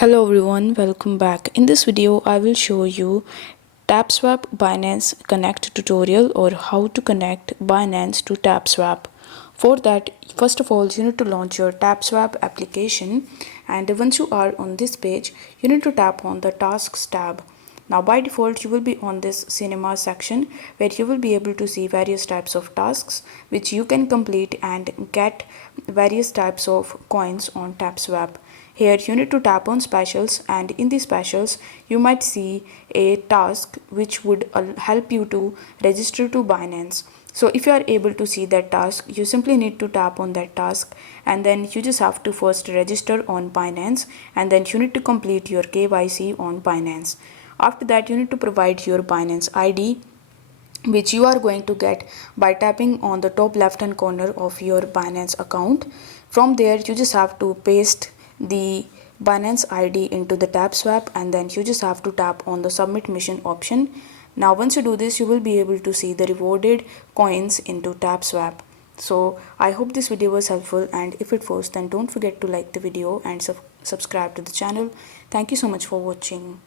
Hello everyone, welcome back. In this video, I will show you Tapswap Binance Connect tutorial or how to connect Binance to Tapswap. For that, first of all, you need to launch your Tapswap application, and once you are on this page, you need to tap on the Tasks tab. Now by default you will be on this cinema section where you will be able to see various types of tasks which you can complete and get various types of coins on Tapswap. Here you need to tap on specials, and in the specials you might see a task which would help you to register to Binance. So if you are able to see that task, you simply need to tap on that task, and then you just have to first register on Binance, and then you need to complete your KYC on Binance. After that, you need to provide your Binance ID, which you are going to get by tapping on the top left hand corner of your Binance account. From there, you just have to paste the Binance ID into the Tapswap, and then you just have to tap on the submit mission option. Now once you do this, you will be able to see the rewarded coins into Tapswap. So I hope this video was helpful, and if it was, then don't forget to like the video and subscribe to the channel. Thank you so much for watching.